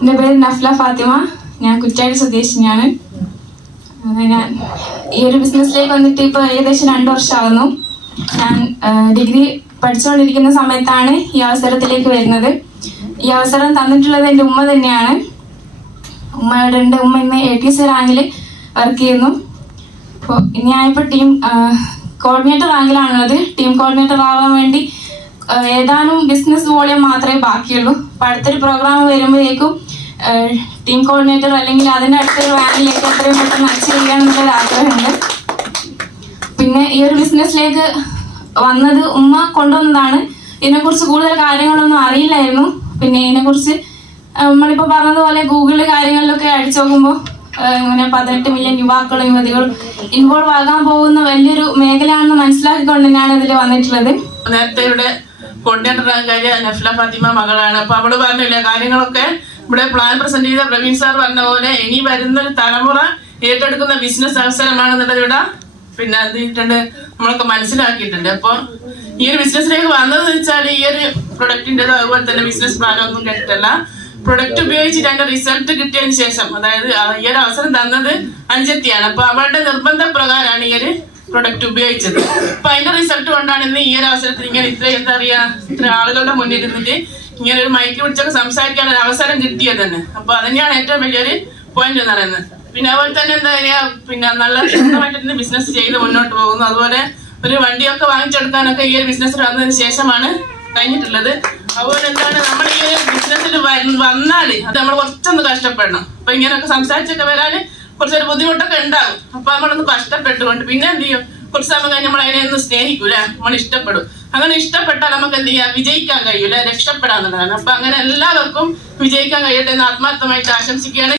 എന്റെ പേര് നഫ്ല ഫാത്തിമ. ഞാൻ കുറ്റാടി സ്വദേശിനിയാണ്. ഞാൻ ഈ ഒരു ബിസിനസ്സിലേക്ക് വന്നിട്ട് ഇപ്പോൾ ഏകദേശം രണ്ട് വർഷമാകുന്നു. ഞാൻ ഡിഗ്രി പഠിച്ചുകൊണ്ടിരിക്കുന്ന സമയത്താണ് ഈ അവസരത്തിലേക്ക് വരുന്നത്. ഈ അവസരം തന്നിട്ടുള്ളത് എന്റെ ഉമ്മ തന്നെയാണ്. ഉമ്മയുടെ ഉണ്ട് ഉമ്മ ഇന്ന് എ ടി സി റാങ്കിൽ വർക്ക് ചെയ്യുന്നു. അപ്പോൾ ഞാനിപ്പോൾ ടീം കോർഡിനേറ്റർ റാങ്കിലാണുള്ളത്. ടീം കോർഡിനേറ്റർ ആവാൻ വേണ്ടി ഏതാനും ബിസിനസ് വോളിയം മാത്രമേ ബാക്കിയുള്ളൂ. അടുത്തൊരു പ്രോഗ്രാം വരുമ്പോഴേക്കും ടീം കോർഡിനേറ്റർ അല്ലെങ്കിൽ അതിന്റെ അടുത്തൊരു വാനിലേക്ക് എത്രയും പെട്ടെന്ന് അച്ചീവ് ചെയ്യണമെന്നൊരു ആഗ്രഹമുണ്ട്. പിന്നെ ഈ ഒരു ബിസിനസ്സിലേക്ക് വന്നത് ഉമ്മ കൊണ്ടുവന്നതാണ്. ഇതിനെക്കുറിച്ച് കൂടുതൽ കാര്യങ്ങളൊന്നും അറിയില്ലായിരുന്നു. പിന്നെ ഇതിനെക്കുറിച്ച് നമ്മളിപ്പോൾ നമ്മളിപ്പോ പറഞ്ഞതുപോലെ ഗൂഗിളിൽ കാര്യങ്ങളിലൊക്കെ അടിച്ചു നോക്കുമ്പോൾ ഇങ്ങനെ പതിനെട്ട് മില്യൺ യുവാക്കളും യുവതികളും ഇൻവോൾവ് ആകാൻ പോകുന്ന വലിയൊരു മേഖലയാണെന്ന് മനസ്സിലാക്കിക്കൊണ്ട് തന്നെയാണ് ഇതിൽ വന്നിട്ടുള്ളത്. നേരത്തെ ഇവിടെ കോർഡിനേറ്റർ കാര്യ നഫ്ല ഫാത്തിമ മകളാണ്. അപ്പൊ അവൾ പറഞ്ഞില്ലേ കാര്യങ്ങളൊക്കെ ഇവിടെ പ്ലാൻ പ്രസന്റ് ചെയ്ത പ്രവീൺ സാർ പറഞ്ഞ പോലെ ഇനി വരുന്ന ഒരു തലമുറ ഏറ്റെടുക്കുന്ന ബിസിനസ് അവസരമാണെന്നുള്ളത് ഇവിടെ പിന്നെ അതിട്ടുണ്ട് നമ്മളൊക്കെ മനസ്സിലാക്കിയിട്ടുണ്ട്. അപ്പൊ ഈ ഒരു ബിസിനസ്സിലേക്ക് വന്നതെന്ന് വെച്ചാൽ ഈ ഒരു പ്രൊഡക്റ്റിന്റെതോ അതുപോലെ തന്നെ ബിസിനസ് പ്ലാനോ ഒന്നും കേട്ടിട്ടല്ല. പ്രൊഡക്റ്റ് ഉപയോഗിച്ചിട്ട് അതിന്റെ റിസൾട്ട് കിട്ടിയതിന് ശേഷം അതായത് ഈ ഒരു അവസരം തന്നത് അഞ്ചെത്തിയാണ് അപ്പൊ അവളുടെ നിർബന്ധ പ്രകാരമാണ് ഈ ഒരു പ്രൊഡക്റ്റ് ഉപയോഗിച്ചത്. അപ്പൊ അതിന്റെ റിസൾട്ട് കൊണ്ടാണ് ഇന്ന് ഈ ഒരു അവസരത്തിൽ ഇങ്ങനെ ഇത്ര എന്താ പറയാ ഇത്ര ആളുകളുടെ മുന്നിൽ ഇരുന്നിട്ട് ഇങ്ങനെ ഒരു മൈക്ക് പിടിച്ചൊക്കെ സംസാരിക്കാൻ ഒരു അവസരം കിട്ടിയത് തന്നെ. അപ്പൊ അതന്നെയാണ് ഏറ്റവും വലിയൊരു പോയിന്റ് എന്ന് പറയുന്നത്. പിന്നെ അതുപോലെ തന്നെ എന്താ പറയാ പിന്നെ നല്ല സ്വന്തമായിട്ട് ബിസിനസ് ചെയ്ത് മുന്നോട്ട് പോകുന്നു. അതുപോലെ ഒരു വണ്ടിയൊക്കെ വാങ്ങിച്ചെടുക്കാനൊക്കെ ഈ ഒരു ബിസിനസ് വന്നതിന് ശേഷമാണ് കഴിഞ്ഞിട്ടുള്ളത്. അതുപോലെ എന്താണ് നമ്മൾ ഈ ഒരു ബിസിനസ്സിൽ വന്നാൽ അത് നമ്മൾ കുറച്ചൊന്ന് കഷ്ടപ്പെടണം. അപ്പൊ ഇങ്ങനെയൊക്കെ സംസാരിച്ചൊക്കെ വരാന് കുറച്ചൊരു ബുദ്ധിമുട്ടൊക്കെ ഉണ്ടാകും. അപ്പൊ നമ്മളൊന്ന് കഷ്ടപ്പെട്ടുകൊണ്ട് പിന്നെ എന്ത് ചെയ്യും? കുറച്ച് സമയം കഴിഞ്ഞ് നമ്മൾ അതിനെ ഒന്ന് സ്നേഹിക്കൂല? നമ്മൾ ഇഷ്ടപ്പെടും. അങ്ങനെ ഇഷ്ടപ്പെട്ടാൽ നമുക്ക് എന്ത് ചെയ്യാം? വിജയിക്കാൻ കഴിയൂല? രക്ഷപ്പെടാന്നുള്ളതാണ്. അപ്പൊ അങ്ങനെ എല്ലാവർക്കും വിജയിക്കാൻ കഴിയട്ടെ എന്ന് ആത്മാർത്ഥമായിട്ട് ആശംസിക്കുകയാണ്.